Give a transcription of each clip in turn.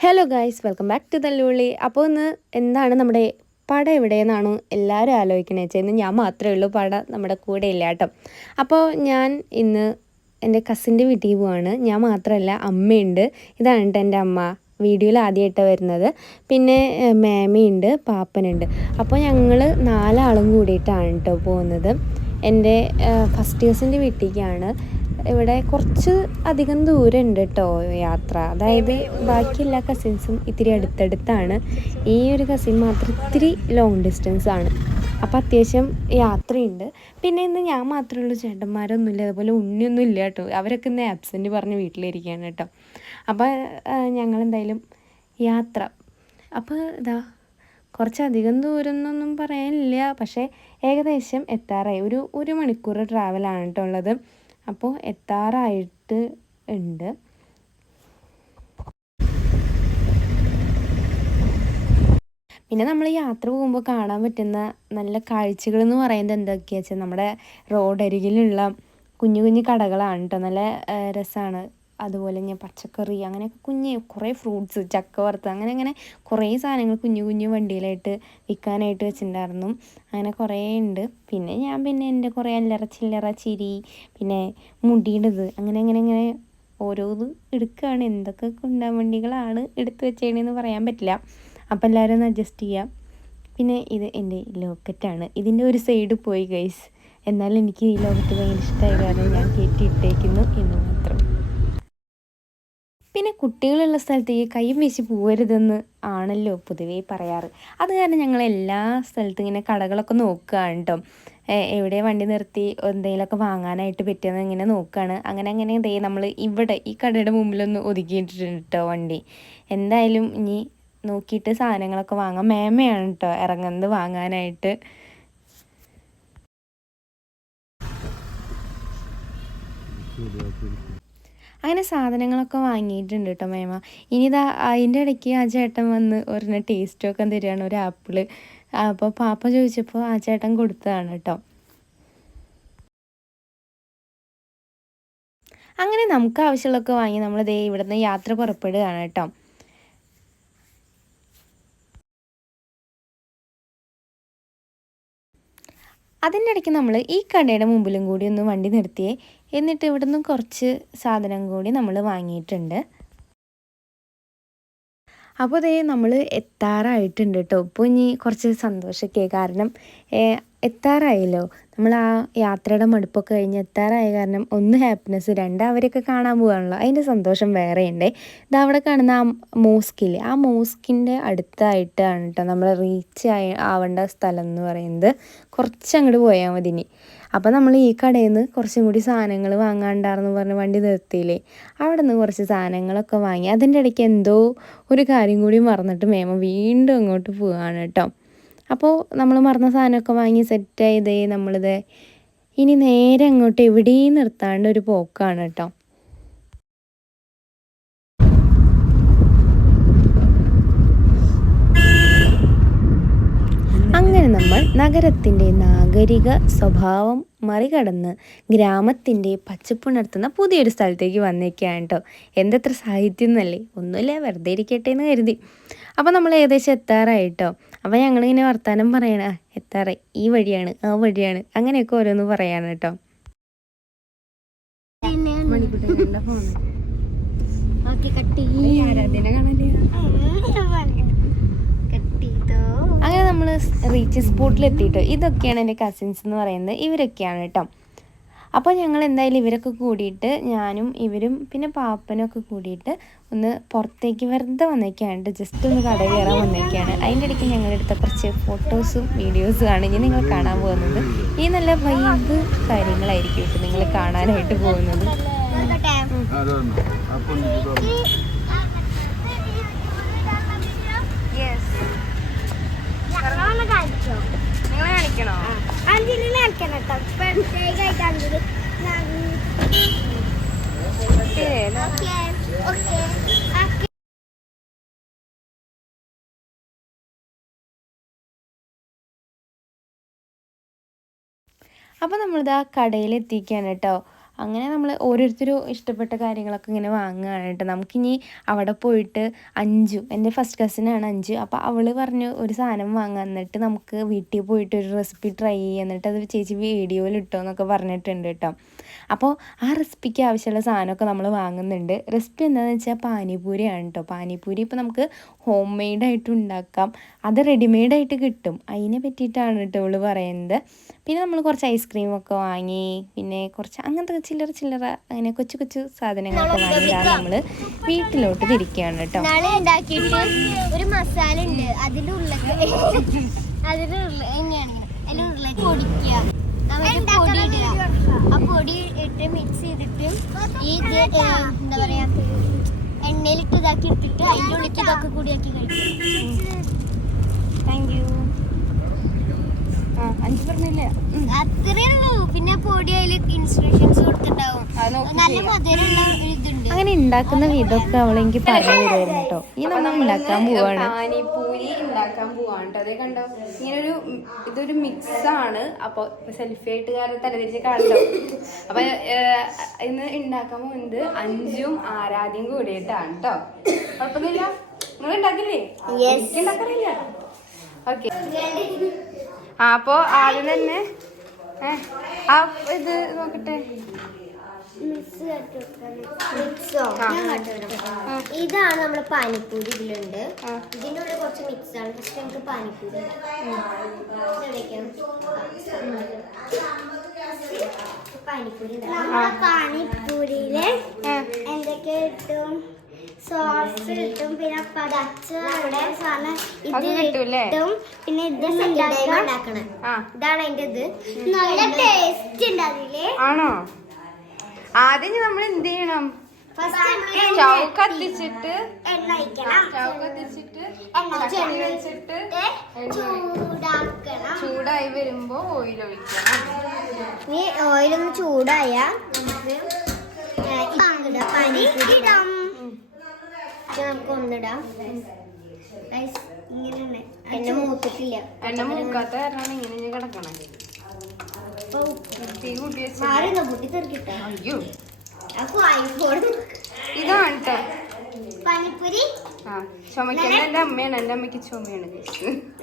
Hello guys, welcome back to തല്ലുള്ളി. അപ്പോൾ ഇന്ന് എന്താണ് നമ്മുടെ പട എവിടെയെന്നാണ് എല്ലാവരും ആലോചിക്കണേ വെച്ചാൽ ഇന്ന് ഞാൻ മാത്രമേ ഉള്ളൂ, പട നമ്മുടെ കൂടെ ഇല്ല കേട്ടോ. അപ്പോൾ ഞാൻ ഇന്ന് എൻ്റെ കസിൻ്റെ വീട്ടിൽ പോവാണ്. ഞാൻ മാത്രമല്ല, അമ്മയുണ്ട്. ഇതാണ് കേട്ടോ എൻ്റെ അമ്മ, വീഡിയോയിൽ ആദ്യമായിട്ട് വരുന്നത്. പിന്നെ മേമയുണ്ട്, പാപ്പനുണ്ട്. അപ്പോൾ ഞങ്ങൾ 4 ആളും കൂടിയിട്ടാണ് കേട്ടോ പോകുന്നത്. എൻ്റെ ഫസ്റ്റ് കസിൻ്റെ വീട്ടിലേക്കാണ്. ഇവിടെ കുറച്ച് അധികം ദൂരമുണ്ട് കേട്ടോ യാത്ര. അതായത് ബാക്കി എല്ലാ കസിൻസും ഇത്തിരി അടുത്തടുത്താണ്. ഈ ഒരു കസിൻ മാത്രം ഇത്തിരി ലോങ് ഡിസ്റ്റൻസ് ആണ്. അപ്പോൾ അത്യാവശ്യം യാത്രയുണ്ട്. പിന്നെ ഇന്ന് ഞാൻ മാത്രമേ ഉള്ളൂ, ചേട്ടന്മാരൊന്നുമില്ല, അതുപോലെ ഉണ്ണിയൊന്നും ഇല്ല കേട്ടോ. അവരൊക്കെ ഇന്ന് ആബ്സെൻറ്റ് പറഞ്ഞ് വീട്ടിലിരിക്കുകയാണ് കേട്ടോ. അപ്പോൾ ഞങ്ങളെന്തായാലും യാത്ര. അപ്പോൾ ഇതാ കുറച്ചധികം ദൂരം എന്നൊന്നും പറയാനില്ല, പക്ഷേ ഏകദേശം എത്താറായി. ഒരു മണിക്കൂർ ട്രാവലാണ് കേട്ടോ ഉള്ളത്. അപ്പോൾ എത്താറായിട്ട് ഉണ്ട്. പിന്നെ നമ്മൾ യാത്ര പോകുമ്പോൾ കാണാൻ പറ്റുന്ന നല്ല കാഴ്ചകൾ എന്ന് പറയുന്നത് എന്തൊക്കെയാണെന്ന് വെച്ചാൽ നമ്മുടെ റോഡരികിലുള്ള കുഞ്ഞു കുഞ്ഞു കടകളാണ് കേട്ടോ. നല്ല രസമാണ്. അതുപോലെ ഞാൻ പച്ചക്കറി അങ്ങനെയൊക്കെ കുറേ ഫ്രൂട്ട്സ്, ചക്ക വറുത്ത് അങ്ങനെ കുറേ സാധനങ്ങൾ കുഞ്ഞു കുഞ്ഞു വണ്ടിയിലായിട്ട് വിൽക്കാനായിട്ട് വെച്ചിട്ടുണ്ടായിരുന്നു. അങ്ങനെ കുറേ ഉണ്ട്. പിന്നെ എൻ്റെ കുറേ അല്ലറ ചില്ലറ ചിരി, പിന്നെ മുടിയുടേത്, അങ്ങനെ ഓരോന്ന് എടുക്കുകയാണ്. എന്തൊക്കെ കുണ്ടാൻ വണ്ടികളാണ് എടുത്ത് വെച്ചേണെന്ന് പറയാൻ പറ്റില്ല. അപ്പോൾ എല്ലാവരും ഒന്ന് അഡ്ജസ്റ്റ് ചെയ്യാം. പിന്നെ ഇത് എൻ്റെ ലോക്കറ്റാണ്. ഇതിൻ്റെ ഒരു സൈഡ് പോയി ഗൈസ്. എന്നാലും എനിക്ക് ഈ ലോക്കറ്റ് ഭയങ്കര ഇഷ്ടമായ കാരണം ഞാൻ കയറ്റിയിട്ടേക്കുന്നു എന്ന് മാത്രം. പിന്നെ കുട്ടികളുള്ള സ്ഥലത്തേക്ക് കൈയും വീശി പോകരുതെന്ന് ആണല്ലോ പൊതുവേ പറയാറ്. അത് കാരണം ഞങ്ങൾ എല്ലാ സ്ഥലത്തും ഇങ്ങനെ കടകളൊക്കെ നോക്കുകയാണ് കേട്ടോ. എവിടെ വണ്ടി നിർത്തി എന്തെങ്കിലുമൊക്കെ വാങ്ങാനായിട്ട് പറ്റിയെന്ന് ഇങ്ങനെ നോക്കുകയാണ്. അങ്ങനെ ദേ നമ്മൾ ഇവിടെ ഈ കടയുടെ മുമ്പിലൊന്ന് ഒതുക്കിയിട്ടിട്ടുണ്ട് കേട്ടോ വണ്ടി. എന്തായാലും ഇനി നോക്കിയിട്ട് സാധനങ്ങളൊക്കെ വാങ്ങാം. മേമയാണ് കേട്ടോ ഇറങ്ങുന്നത് വാങ്ങാനായിട്ട്. അങ്ങനെ സാധനങ്ങളൊക്കെ വാങ്ങിയിട്ടുണ്ട് കേട്ടോ മേമ. ഇനി ഇതാ അതിൻ്റെ ഇടയ്ക്ക് ആ ചേട്ടൻ വന്ന് ഒരെണ്ണം ടേസ്റ്റൊക്കെ തരികയാണ്, ഒരു ആപ്പിള്. അപ്പോൾ പാപ്പ ചോദിച്ചപ്പോൾ ആ ചേട്ടൻ കൊടുത്തതാണ് കേട്ടോ. അങ്ങനെ നമുക്ക് ആവശ്യമുള്ളതൊക്കെ വാങ്ങി നമ്മൾ ദേ ഇവിടുന്ന് യാത്ര പുറപ്പെടുകയാണ് കേട്ടോ. അതിൻ്റെ ഇടയ്ക്ക് നമ്മൾ ഈ കടയുടെ മുമ്പിലും കൂടി ഒന്ന് വണ്ടി നിർത്തിയേ. എന്നിട്ട് ഇവിടുന്ന് കുറച്ച് സാധനം കൂടി നമ്മൾ വാങ്ങിയിട്ടുണ്ട്. അപ്പോൾ ദേ നമ്മൾ എത്താറായിട്ടുണ്ട് കേട്ടോ. ഇപ്പോൾ ഇനി കുറച്ച് സന്തോഷമൊക്കെ, കാരണം എത്താറായല്ലോ. നമ്മൾ ആ യാത്രയുടെ മടുപ്പൊക്കെ കഴിഞ്ഞ് എത്താറായ കാരണം ഒന്ന് ഹാപ്പിനെസ്, രണ്ട് അവരെയൊക്കെ കാണാൻ പോകാണല്ലോ, അതിൻ്റെ സന്തോഷം വേറെയുണ്ടേ. ഇത് അവിടെ കാണുന്ന ആ മോസ്കില്ലേ, ആ മോസ്കിൻ്റെ അടുത്തായിട്ടാണ് കേട്ടോ നമ്മൾ ആവേണ്ട സ്ഥലം എന്ന് പറയുന്നത്. കുറച്ച് അങ്ങോട്ട് പോയാൽ മതി ഇനി. അപ്പോൾ നമ്മൾ ഈ കടയിൽ നിന്ന് കുറച്ചും കൂടി സാധനങ്ങൾ വാങ്ങാണ്ടായിരുന്നു പറഞ്ഞ് വണ്ടി നിർത്തിയില്ലേ, അവിടെ നിന്ന് കുറച്ച് സാധനങ്ങളൊക്കെ വാങ്ങി. അതിൻ്റെ ഇടയ്ക്ക് എന്തോ ഒരു കാര്യം കൂടി മറന്നിട്ട് മേമ വീണ്ടും അങ്ങോട്ട് പോവുകയാണ് കേട്ടോ. അപ്പോൾ നമ്മൾ മറന്ന സാധനമൊക്കെ വാങ്ങി സെറ്റായതേ നമ്മളിത് ഇനി നേരെ അങ്ങോട്ട് എവിടെയും നിർത്താണ്ട് ഒരു പോക്കാണ് കേട്ടോ. അങ്ങനെ നമ്മൾ നഗരത്തിൻ്റെ നാഗരിക സ്വഭാവം മറികടന്ന് ഗ്രാമത്തിൻ്റെ പച്ചപ്പുണർത്തുന്ന പുതിയൊരു സ്ഥലത്തേക്ക് വന്നേക്കാണ് കേട്ടോ. എന്തെത്ര സാഹിത്യം എന്നല്ലേ, ഒന്നുമില്ല വെറുതെ ഇരിക്കട്ടെ എന്ന് കരുതി. അപ്പോൾ നമ്മൾ ഏകദേശം എത്താറായിട്ടോ. അപ്പോൾ ഞങ്ങളിങ്ങനെ വർത്താനം പറയണ എത്താറായി, ഈ വഴിയാണ് ആ വഴിയാണ് അങ്ങനെയൊക്കെ ഓരോന്ന് പറയാണ് കേട്ടോ. അങ്ങനെ നമ്മൾ റീച്ച് സ്പോട്ടിലെത്തിയിട്ടോ. ഇതൊക്കെയാണ് എൻ്റെ കസിൻസ് എന്ന് പറയുന്നത്, ഇവരൊക്കെയാണ് കേട്ടോ. അപ്പോൾ ഞങ്ങൾ എന്തായാലും ഇവരൊക്കെ കൂടിയിട്ട്, ഞാനും ഇവരും പിന്നെ പാപ്പനൊക്കെ കൂടിയിട്ട് ഒന്ന് പുറത്തേക്ക് വെറുതെ വന്നേക്കാണ്ട്, ജസ്റ്റ് ഒന്ന് കട കയറാൻ വന്നേക്കാണ്. അതിൻ്റെ ഇടയ്ക്ക് ഞങ്ങളെടുത്ത കുറച്ച് ഫോട്ടോസും വീഡിയോസും ആണ് ഇനി നിങ്ങൾ കാണാൻ പോകുന്നത്. ഈ നല്ല വൈബ് കാര്യങ്ങളായിരിക്കും ഇപ്പോൾ നിങ്ങൾ കാണാനായിട്ട് പോകുന്നത്. നിങ്ങൾ കാണിക്കണോ? അപ്പോൾ നമ്മളിതാ കടയിലെത്തിക്കുകയാണ് കേട്ടോ. അങ്ങനെ നമ്മൾ ഓരോരുത്തരും ഇഷ്ടപ്പെട്ട കാര്യങ്ങളൊക്കെ ഇങ്ങനെ വാങ്ങുകയാണ് കേട്ടോ. നമുക്കിനി അവിടെ പോയിട്ട് അഞ്ചു, എൻ്റെ ഫസ്റ്റ് കസിനാണ് അഞ്ചു, അപ്പോൾ അവൾ പറഞ്ഞു ഒരു സാധനം വാങ്ങാൻ, എന്നിട്ട് നമുക്ക് വീട്ടിൽ പോയിട്ട് ഒരു റെസിപ്പി ട്രൈ ചെയ്യുക, എന്നിട്ട് അത് ചേച്ചി വീഡിയോയിൽ ഇട്ടോ എന്നൊക്കെ പറഞ്ഞിട്ടുണ്ട് കേട്ടോ. അപ്പോൾ ആ റെസിപ്പിക്ക് ആവശ്യമുള്ള സാധനമൊക്കെ നമ്മൾ വാങ്ങുന്നുണ്ട്. റെസിപ്പി എന്താണെന്ന് വെച്ചാൽ പാനിപൂരിയാണ് കേട്ടോ. പാനിപൂരി ഇപ്പോൾ നമുക്ക് ഹോം മെയ്ഡായിട്ട് ഉണ്ടാക്കാം, അത് റെഡിമെയ്ഡായിട്ട് കിട്ടും. അതിനെ പറ്റിയിട്ടാണ് കേട്ടോ ഇവൾ പറയുന്നത്. പിന്നെ നമ്മൾ കുറച്ച് ഐസ്ക്രീമൊക്കെ വാങ്ങി, പിന്നെ കുറച്ച് അങ്ങനത്തെ ചില്ലറ അങ്ങനെ കൊച്ചു കൊച്ചു സാധനങ്ങളൊക്കെ വാങ്ങിയിട്ടാണ് നമ്മൾ വീട്ടിലോട്ട് തിരിക്കുകയാണ് കേട്ടോ. ഒരു മസാല ഉണ്ട്, അതിൻ്റെ ഉരുളക്ക് പൊടിക്കുക, ആ പൊടി ഇട്ട് മിക്സ് ചെയ്തിട്ട് ഈ എന്താ പറയാ എണ്ണയിലിട്ട് ഇതാക്കി എടുത്തിട്ട് അതിൻ്റെ ഉള്ളിൽ ഇതൊക്കെ കൂടിയാക്കി കഴിക്കും. Thank you. അഞ്ച് പറഞ്ഞില്ലേ? അത്രേ ഉള്ളൂ. പിന്നെ പൊടി അതിൽ ഇൻസ്ട്രക്ഷൻസ് കൊടുത്തിട്ടുണ്ടാവും. നല്ല മധുരമുള്ള ഇതുണ്ട്. അങ്ങനെ ഉണ്ടാക്കുന്ന വിധമൊക്കെ അവളെനിക്ക് പറഞ്ഞു തരുമായിരുന്നു കേട്ടോ. ഈ നമ്മൾ ഉണ്ടാക്കാൻ പോവാണ്, പാനിപൂരി ഉണ്ടാക്കാൻ പോവാണ് കേട്ടോ. അതേ കണ്ടോ, ഇങ്ങനൊരു ഇതൊരു മിക്സാണ്. അപ്പോൾ സെൽഫി ആയിട്ട് കാരണം തലതിരിച്ച് കാണല്ലോ. അപ്പൊ ഇന്ന് ഉണ്ടാക്കാൻ പോകുന്നത് അഞ്ചും ആരാധ്യം കൂടിയിട്ടാണ് കേട്ടോ. കുഴപ്പമൊന്നുമില്ല, നിങ്ങൾ ഉണ്ടാക്കില്ലേ? എനിക്ക് ഉണ്ടാക്കാറില്ല. ഓക്കെ, അപ്പോൾ ആദ്യം തന്നെ ഇത് നോക്കട്ടെ. ഇതാണ് നമ്മുടെ പാനിപ്പൂരി. ഇതിലുണ്ട്, ഇതിൻ്റെ ഉള്ളിൽ കുറച്ച് മിക്സ് ആണ്. ഫസ്റ്റ് നമുക്ക് പാനിപ്പൂരി പാനിപ്പൂരിയില് എന്തൊക്കെ കിട്ടും? സോസ് കിട്ടും, പിന്നെ പച്ചയുടെ സാധനം ഇത് കിട്ടും, പിന്നെ ഇത് ഉണ്ടാക്കണം. ഇതാണ് അതിന്റെ ഇത്. നല്ല ടേസ്റ്റ് ഉണ്ട് അതില്. ആണോ? ആദ്യം നമ്മൾ എന്ത് ചെയ്യണം? സ്റ്റൗ കത്തിച്ചിട്ട് എണ്ണ ഒഴിക്കണം. വെച്ചിട്ട് ചൂടായി വരുമ്പോ ഓയിൽ ഒഴിക്കണം. ഈ ഓയിലൊന്ന് ചൂടായ നമുക്ക് ഒന്നിടാം. ഇങ്ങനെ എണ്ണ മൂത്തിട്ടില്ല, എണ്ണ മൂക്കാത്ത കാരണമാണ് ഇങ്ങനെ കിടക്കണം. തീ കൂട്ടി വെച്ച് പൊട്ടി തെറിക്കിട്ടെ. അയ്യോ, ഇതാണ് കേട്ടോ പാനിപ്പൂരി. ചുമക്കുന്ന എന്റെ അമ്മയാണ്, എന്റെ അമ്മയ്ക്ക് ചുമയാണ്.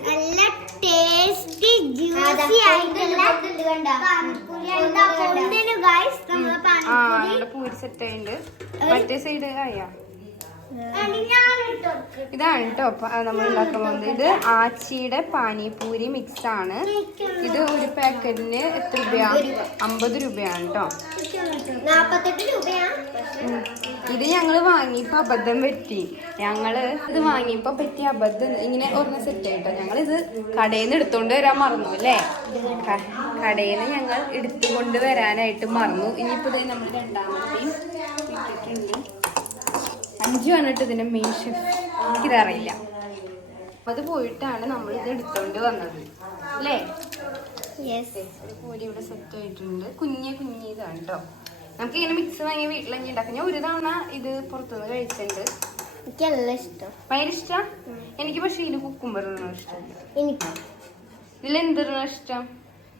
നല്ല ടേസ്റ്റി ജ്യൂസി ആയിട്ടുള്ള പൂരി സെറ്റ് ആയിട്ടുണ്ട്. മറ്റേ സൈഡ് ആയാ ഇതാണ് കേട്ടോ നമ്മൾ ഉണ്ടാക്കാൻ പോകുന്നത്. ഇത് ആച്ചിയുടെ പാനിപൂരി മിക്സ് ആണ്. ഇത് ഒരു പാക്കറ്റിന് എത്ര രൂപയാ? 50 രൂപയാണ് കേട്ടോ. 48 രൂപയാണ്. ഇത് ഞങ്ങള് വാങ്ങിയപ്പോ അബദ്ധം പറ്റി. ഇത് വാങ്ങിയപ്പോ പറ്റിയ അബദ്ധം ഇങ്ങനെ ഒരെണ്ണം സെറ്റ് ആയിട്ടോ. ഞങ്ങളിത് കടയിൽ നിന്ന് എടുത്തോണ്ട് വരാൻ മറന്നു അല്ലേ? കടയിൽ നിന്ന് ഞങ്ങൾ എടുത്തുകൊണ്ട് വരാനായിട്ട് മറന്നു. ഇനിയിപ്പോ ഇത് നമ്മൾ രണ്ടാമത്തെയും ഇട്ടിട്ടുണ്ട്. അഞ്ചു ആണ് കേട്ടോ ഇതിന്റെ മെയിൻ ഷെഫ്. എനിക്കിതറിയില്ല. അത് പോയിട്ടാണ് നമ്മൾ ഇത് എടുത്തോണ്ട് വന്നത് അല്ലേ? പൂരി ഇവിടെ സെറ്റ് ആയിട്ടുണ്ട്. കുഞ്ഞ് ഇതാണ് കേട്ടോ. നമുക്ക് ഇങ്ങനെ മിക്സ് വാങ്ങി വീട്ടിൽ തന്നെ ഉണ്ടാക്കാം. ഞാൻ ഒരു തവണ ഇത് പുറത്തുനിന്ന് കഴിച്ചിട്ടുണ്ട്. എനിക്കെല്ലാം ഇഷ്ടം, ഭയങ്കര ഇഷ്ടം. എനിക്ക് പക്ഷെ ഇതിൽ കുക്കുംബറാണ് ഇഷ്ടം. എനിക്ക് ഇതിലെന്താണ് ഇഷ്ടം?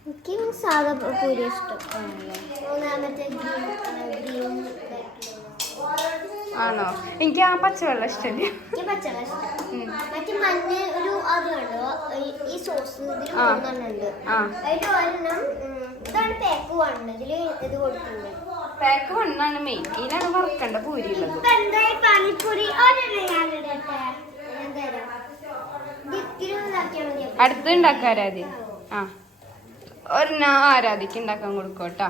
എനിക്ക് സാധാ പൂരി ഇഷ്ടം. ആണോ? എനിക്ക് ആ പച്ചവെള്ളം ഇഷ്ടമില്ല. മറ്റേ മഞ്ഞ ഒരു അത് കണ്ടോ ഈ സോസ് ഉണ്ട്. ഇതാണ് പാക്ക് വണ്ണ്. ഇതില് ഇത് കൊടുക്കുന്നത് പാക്ക് വണ്ണാണ് മെയിൻ. ഇതിലാണ് വറുക്കേണ്ട പൂരി ഉള്ളത്. പാനിപ്പൂരി അടുത്ത് ഉണ്ടാക്കാരാതി. ഒരെണ്ണം ആരാധിക്ക് ഉണ്ടാക്കാൻ കൊടുക്കോട്ടാ.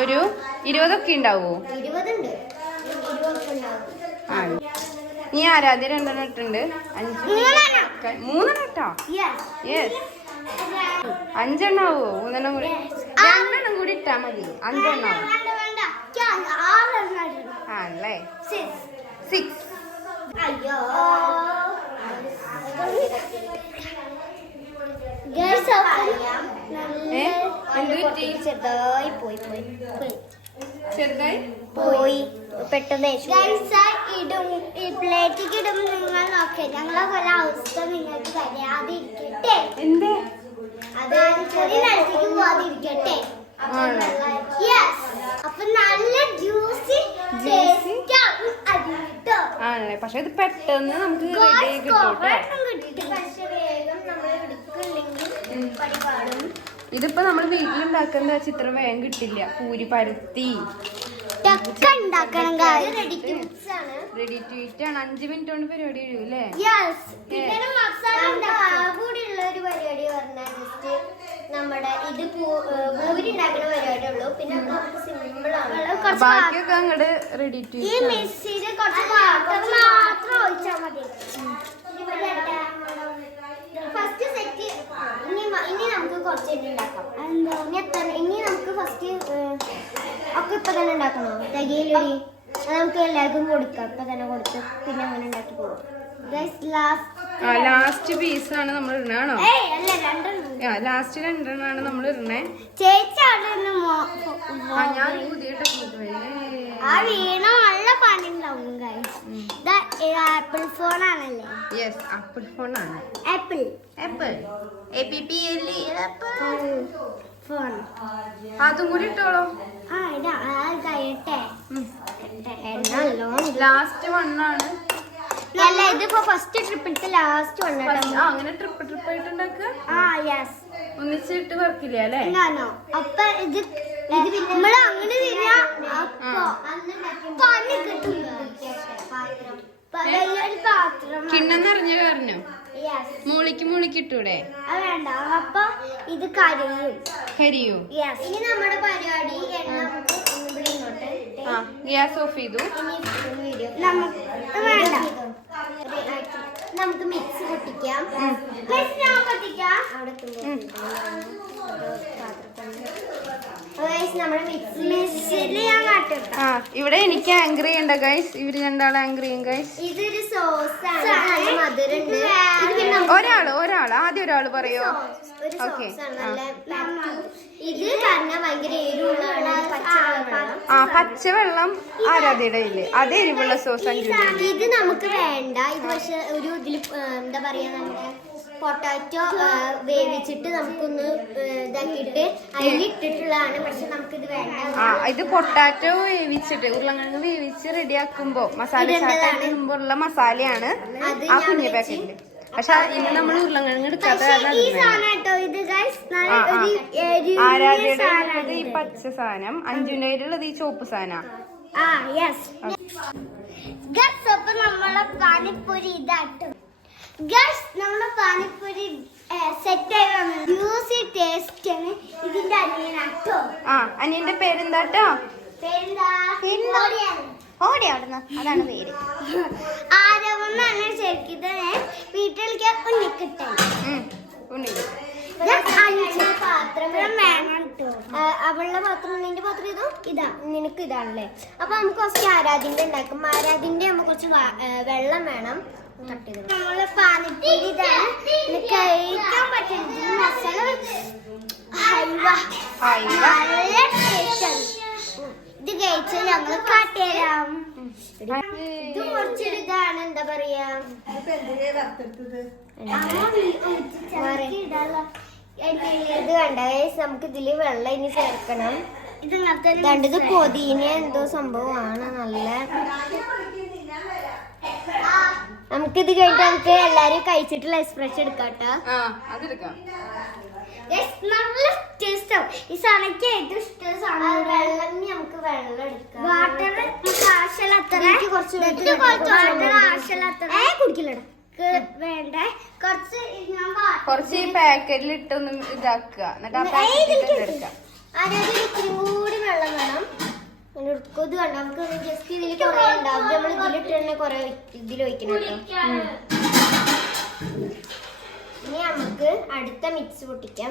ഒരു 20 ഉണ്ടാവോ? നീ ആരാധ്യ 2 ഇട്ടുണ്ട്. 3 ഇട്ടോ? യെസ്. 5 ആവോ? 3 കൂടി 2 കൂടി ഇട്ടാ മതി. 5 ആണല്ലേ? 6. അയ്യോ എന്ത് ചെറുതായി പോയി ചെറുതായി പോയി പെട്ടെന്ന് ഇടും ഈ പ്ലേറ്റിക്ക് ഇടും. നിങ്ങൾ നോക്കേ ഞങ്ങളെ പോലെ അവസ്ഥ നിങ്ങൾക്ക് തരാതിരിക്കട്ടെ. എന്തേ അതായത് ചെറിയ നിലത്തേക്ക് പോവാതിരിക്കട്ടെ. അപ്പൊ നല്ല ജ്യൂസി ആണല്ലേ? പക്ഷെ ഇത് പെട്ടെന്ന് നമുക്ക് റെഡി കിട്ടും. പക്ഷെ വേഗം നമ്മൾ എടുക്കില്ലെങ്കിൽ പരിപാടും. ഇതിപ്പോ നമ്മൾ വീട്ടിലുണ്ടാക്കുന്ന ചിത്രം വേഗം കിട്ടില്ല. പൂരി പരത്തി ഉണ്ടാക്കണം. റെഡി ടു മിക്സ് ആണ്. റെഡി ടു ഈറ്റ് ആണ്. 5 മിനിറ്റ് കൊണ്ട് പരിപാടി കഴിയും അല്ലേ? പിന്നെ മസാല കൂടിയുള്ള ഒരു പരിപാടി പറഞ്ഞാൽ ജസ്റ്റ് നമ്മുടെ ഇത് പൂരി ഉണ്ടാക്കുന്ന പരിപാടി ഉള്ളൂ. പിന്നെ സിമ്പിൾ ആണ്. ബാക്കിയൊക്കെ അങ്ങോട്ട് റെഡി ടു ഈ മിക്സിയിൽ കുറച്ച് വാട്ടർ മാത്രം ഒഴിച്ചാൽ മതി. ഫസ്റ്റ് സെറ്റ് ഇനി നമുക്ക് കുറച്ച് ഉണ്ടാക്കാം. ഇനി നമുക്ക് ഫസ്റ്റ് ഒക്കെ ഇപ്പൊ തന്നെ ഉണ്ടാക്കണോ? തികയിലൊരു നമുക്ക് എല്ലാവർക്കും കൊടുക്കാം. ഇപ്പൊ തന്നെ കൊടുത്ത് പിന്നെ അങ്ങനെ ഉണ്ടാക്കി പോകും. ലാസ്റ്റ് പീസാണ് നമ്മൾ ഇടണോ? അല്ല രണ്ടെണ്ണം. ലാസ്റ്റ് 2 എണ്ണമാണ് നമ്മൾ ഇടണേ. ചേച്ചി ഞാൻ പുതിയ ആ വീണ നല്ല പണി ഉണ്ടാവും. ആപ്പിൾ ഫോൺ ആണല്ലേ? യെസ്, ആപ്പിൾ ഫോൺ ആണ്. Apple apple phone. അതും കൂടി ഇട്ടോളൂ. ഇതാ കഴിയട്ടെ. ലാസ്റ്റ് 1 ആണ്. അല്ല ഇതിപ്പോ ഫസ്റ്റ് ട്രിപ്പിലത്തെ ലാസ്റ്റ് വന്നിട്ട് അങ്ങനെ ട്രിപ്പ് ആയിട്ട് ഉണ്ടാക്കുക. ഒന്നിച്ചിട്ട് വർക്കില്ല അല്ലേ? അപ്പൊ ഇത് നമ്മള് അങ്ങനെ കിണ്ണം നിറഞ്ഞ കാരണോ? മൂളിക്ക് ഇട്ടൂടെ? വേണ്ട. അപ്പൊ ഇത് കരിയോ? ഇനി നമ്മുടെ പരിപാടി ഗ്യാസ് ഓഫ് ചെയ്തു. വേണ്ട, നമുക്ക് മിക്സ് പൊട്ടിക്കാം. നമ്മുടെ മിക്സിയിൽ ഞാൻ കാട്ടും. ഇവിടെ എനിക്ക് ആംഗ്രി ഉണ്ട് ഗൈസ്. ഇവര് രണ്ടാളും ആംഗ്രിയും ഗൈസ്. ഇതൊരു സോസാണ്. മധുരണ്ട്. ഒരാള് ആദ്യം ഒരാള് പറയോ? ഓക്കെ. ഇത് പറഞ്ഞാൽ ഭയങ്കര എരിവുള്ളതാണ്. പച്ചവെള്ളം ആരാധയുടെ ഇല്ലേ? അത് എരിവുള്ള സോസ്. ഇത് നമുക്ക് വേണ്ട. ഇത് പക്ഷെ ഒരു ഇതിൽ എന്താ പറയാ, നമ്മുടെ പൊട്ടാറ്റോ വേവിച്ചിട്ട് നമുക്കൊന്ന് ഇതാക്കിയിട്ട് അതിലിട്ടിട്ടുള്ളതാണ്. പക്ഷെ നമുക്കിത് വേണ്ട. ഇത് പൊട്ടാറ്റോ വേവിച്ചിട്ട് ഉരുളക്കിഴങ്ങ് വേവിച്ച് റെഡിയാക്കുമ്പോ മസാല ഇടുമ്പോ ഉള്ള മസാലയാണ് ആ കുഞ്ഞ പാക്കറ്റില്. പക്ഷെ ഇന്ന് നമ്മൾ ഉരുളക്കിഴങ്ങ് എടുക്കാത്ത ആരാധ്യയുടെ ഈ പച്ച സാധനം, അഞ്ജുന്റെ കയ്യിലുള്ളത് ഈ ചോപ്പ് സാധനം. നമ്മളെ പാനിപ്പൂരി ഇതാട്ടും. നമ്മുടെ പാനിപ്പൂരി സെറ്റ് ആയി വന്നു. ജ്യൂസി ടേസ്റ്റ് ആണ്. ഇതിന്റെ അനിയനാട്ടോ. അനിയന്റെ പേരെന്താട്ടോ? ഓടി അവിടുന്ന്, അതാണ് പേര്. ആരവെന്നാണ് ശരിക്കും വീട്ടിലേക്ക് ഉണ്ണിക്കിട്ടേ. അവളുടെ പാത്രം, നിന്റെ പാത്രം ഇതാ, നിനക്ക് ഇതാണല്ലേ. അപ്പൊ നമുക്ക് കുറച്ച് ആരാധിന്റെ ഉണ്ടാക്കും. ആരാധിന്റെ നമുക്ക് കുറച്ച് വെള്ളം വേണം. നമ്മള് പാനിപ്പൂരി ഇതാണ് കഴിക്കാൻ പറ്റുന്നത്. മസാല നല്ല ടേസ്റ്റാണ്. ഇത് കഴിച്ചാൽ ഞങ്ങൾ കാട്ടിത്തരാം. ഇത് കുറച്ചൊരു ഇതാണ്, എന്താ പറയാ, ഇത് കണ്ട. നമുക്ക് ഇതില് വെള്ളം ഇനി ചേർക്കണം. ഇത് പൊതിന എന്തോ സംഭവമാണ്. നല്ല നമുക്കിത് കഴിഞ്ഞിട്ട് നമുക്ക് എല്ലാരും കഴിച്ചിട്ടുള്ള എക്സ്പ്രഷൻ എടുക്കാട്ടോ. നല്ല ടേസ്റ്റ് ആവും. ഈ സാധനക്ക് ഏറ്റവും ഇഷ്ടമുള്ള സാധനം വെള്ളം. നമുക്ക് വെള്ളം എടുക്കാം. വാട്ടർ കുടിക്കില്ലടാ വേണ്ട. കുറച്ച് പാക്കറ്റിലിട്ട് ഒന്ന് ഇതാക്കുക. ഇത്തിരി കൂടി വെള്ളം വേണം. ഇത് കണ്ട നമുക്ക് ജസ്റ്റ് ഇതിൽ കുറെ ഉണ്ടാവും. നമ്മൾ ഇതിലിട്ട് തന്നെ കുറെ ഇതിൽ വയ്ക്കണം കേട്ടോ. ഇനി നമുക്ക് അടുത്ത മിക്സ് പൊട്ടിക്കാം.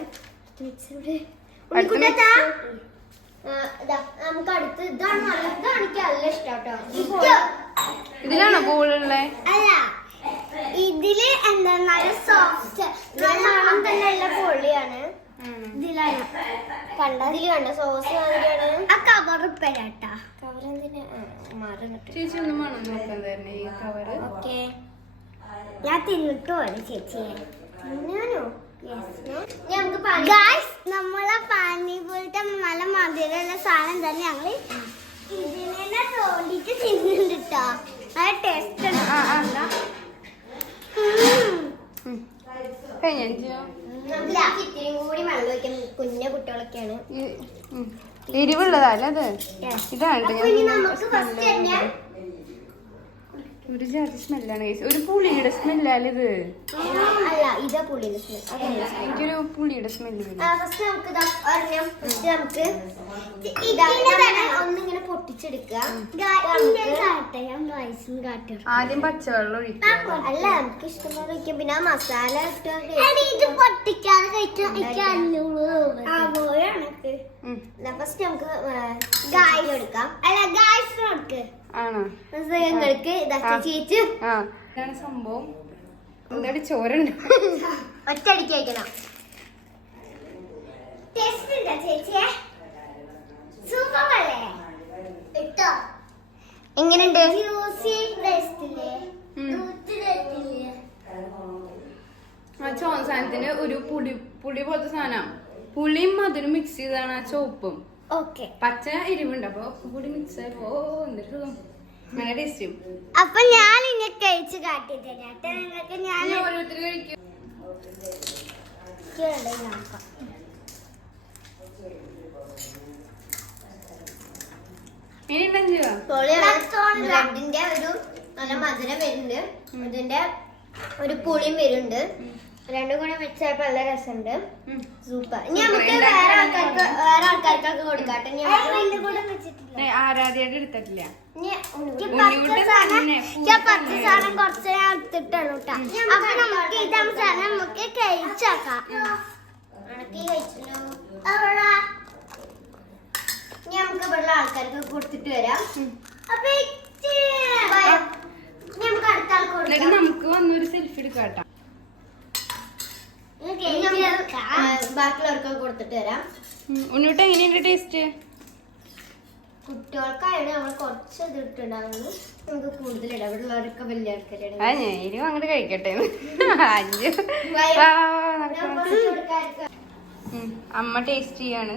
നമുക്ക് അടുത്ത് ഇതാണ് എനിക്ക് നല്ല ഇഷ്ടാട്ടോ. ഇതിലാണോ ബോളുള്ളേ? അല്ല, ഇതില് എന്താ നല്ല സോഫ്റ്റ് കാണാൻ തന്നെ നല്ല പൊളിയാണ്. ഇതിലാണ് കണ്ട, ഇതില് കണ്ട സോസ് മാതിരിയാണ്. ആ കവർ കുഴപ്പമില്ലാട്ടാ. കവർ എന്തിനാ മാറി നിൽക്കും. ചേച്ചി ഒന്നും വേണം നോക്കാൻ തന്നെ ഈ കവറ്. ഓക്കെ, ഞാൻ തിന്നിട്ട് പോലെ ചേച്ചിയെ. ഞാനോ? നമ്മളെ പാനിപൂരിത്തെ നല്ല മധുരമുള്ള സാധനം തന്നെ ഞങ്ങള് ഇതിനെ തോണ്ടിട്ട് തിന്നുന്നുണ്ട്. നല്ല ടേസ്റ്റ് ഉണ്ട്. ഇത്തിരിയും കൂടി വെള്ളം ഒഴിക്കാൻ കുഞ്ഞ കുട്ടികളൊക്കെയാണ്. എരിവുള്ളതല്ലേ അത്? ഇതാണ് നമുക്ക് ഫസ്റ്റ് തന്നെ ഒരു ജാതി സ്മെല്ലാണ്. ഒരു പുളിയുടെ സ്മെല്ലാണ് ഇത്. അല്ല, ഇതാ പുളിയുടെ സ്മെൽ. എനിക്കൊരു പുളിയുടെ സ്മെല്ല് വരും. ഫസ്റ്റ് നമുക്ക് നമുക്ക് ഒന്നിങ്ങനെ പൊട്ടിച്ചെടുക്കുക. ആദ്യം പച്ചവെള്ളം ഒഴിക്കുക. അല്ല, നമുക്ക് ഇഷ്ടംപോലെ ഒഴിക്കാം. പിന്നെ ആ മസാല ഇത് പൊട്ടിക്കാതെ ഫസ്റ്റ് നമുക്ക് ഗായ് എടുക്കാം. അല്ല, ഗായ്സ് നമുക്ക് ആണോ? ഞങ്ങൾക്ക് ചേച്ചി ഇതാണ് സംഭവം. എന്താണ് ചോറുണ്ട്? ഒറ്റയടിക്ക് കഴിക്കണം. ടേസ്റ്റ് ഉണ്ടോ ചേച്ചിയെ? സൂപ്പർ അല്ലേ? ഇട്ടോ എങ്ങനെയുണ്ട്? ജ്യൂസി ടേസ്റ്റ് ഇല്ലേ? ആ ചോന്ന സാധനത്തിന് ഒരു പുളി പോലത്തെ സാധനം. പുളിയും മധുരം മിക്സ് ചെയ്താണ് ആ ചോപ്പും. ഓക്കെ, പച്ച എരിവുണ്ട്. അപ്പൊ കൂടി മിക്സ് ആയപ്പോ എന്തൊരു നല്ല ടേസ്റ്റ്. അപ്പൊ ഞാൻ ഇങ്ങനെ കഴിച്ച് കാട്ടി തരാട്ടെ നിങ്ങൾക്ക്. ഞാൻ ഓരോരുത്തർ കഴിക്കും. ബ്രെഡിന്റെ ഒരു നല്ല മധുരം വരുന്നുണ്ട്, ഇതിന്റെ ഒരു പുളിയും വരുന്നുണ്ട്. രണ്ടും കൂടെ മിക്സ് ആയപ്പോ നല്ല രസമുണ്ട്. സൂപ്പർ. ഇനി നമുക്ക് വേറെ ആൾക്കാർക്കൊക്കെ കൊടുക്കാട്ടെ. ആരാധ്യയുടെ എടുത്തിട്ടില്ല. പത്ത് സാധനം കുറച്ച് ഞാൻ എടുത്തിട്ടുള്ളൂ കേട്ടോ. അപ്പൊ നമുക്ക് ഇതാണ് സാധനം നമുക്ക് കഴിച്ചേക്കാം. ഇനി നമുക്ക് ഇവിടെ ആൾക്കാർക്ക് കൊടുത്തിട്ട് വരാം. അപ്പൊ നമുക്ക് അടുത്ത ആൾക്ക് കൊടുക്കാം. നമുക്ക് വന്നൊരു സെൽഫി എടുക്കാട്ടോ. ബാക്കിയുള്ളവർക്കൊക്കെ കൊടുത്തിട്ട് വരാം. ഉണ്ണിട്ട് എങ്ങനെയുണ്ട് ടേസ്റ്റ്? കുട്ടികൾക്കായാണ് നമ്മൾ കുറച്ച് ഇത് ഇട്ടുണ്ടാവുന്നു. നമുക്ക് കൂടുതൽ ഇടാം. ഇവിടെ ഉള്ളവരൊക്കെ വലിയ ആൾക്കാരാണ്. ഇനിയും അങ്ങോട്ട് കഴിക്കട്ടെ. അമ്മ ടേസ്റ്റ് ചെയ്യാണ്.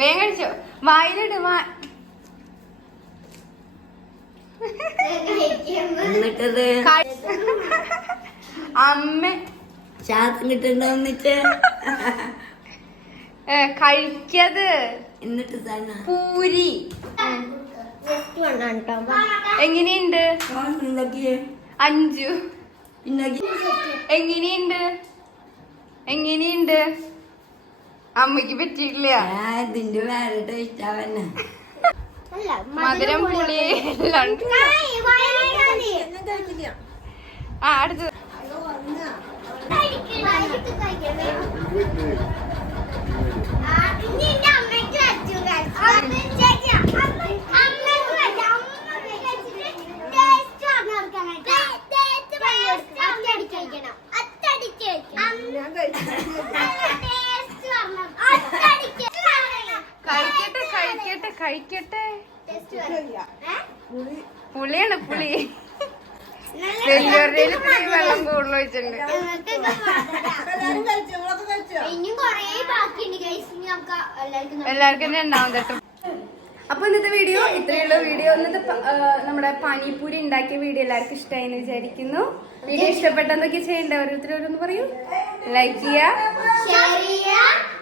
വേഗം കഴിച്ചോ. വായിലിട്. അമ്മ ശ്വാസം കിട്ടണ്ടോന്നിട്ട് കഴിക്കത്. എന്നിട്ട് തന്നെ പൂരി എങ്ങനെയുണ്ട്? അഞ്ചു എങ്ങനെയുണ്ട്? അമ്മക്ക് പറ്റിയില്ല. ഇതിന്റെ വേറെ ടേസ്റ്റ് ആവന്നെ. മധുരം പുളി എല്ലാം ഉണ്ട്. ആ അടുത്തത് കഴിക്കട്ടെ. പുളിയാണ് പുളി. വലിയവരുടെ വെള്ളം കൂടുതൽ വെച്ചിട്ടുണ്ട്. എല്ലാവർക്കും രണ്ടാമത് കേട്ടോ. അപ്പൊ ഇന്നത്തെ വീഡിയോ ഇത്രയുള്ള വീഡിയോ. ഇന്നത്തെ നമ്മുടെ പാനിപൂരി ഉണ്ടാക്കിയ വീഡിയോ എല്ലാവർക്കും ഇഷ്ടമായി എന്ന് വിചാരിക്കുന്നു. വീഡിയോ ഇഷ്ടപ്പെട്ടെന്നൊക്കെ ചെയ്യണ്ടേ? ഓരോരുത്തരോരൊന്ന് പറയൂ. ലൈക്ക് ചെയ്യുക,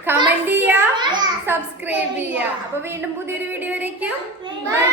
കമന്റ് ചെയ്യുക, സബ്സ്ക്രൈബ് ചെയ്യുക. അപ്പൊ വീണ്ടും പുതിയൊരു വീഡിയോ വരയ്ക്കും. ബൈ.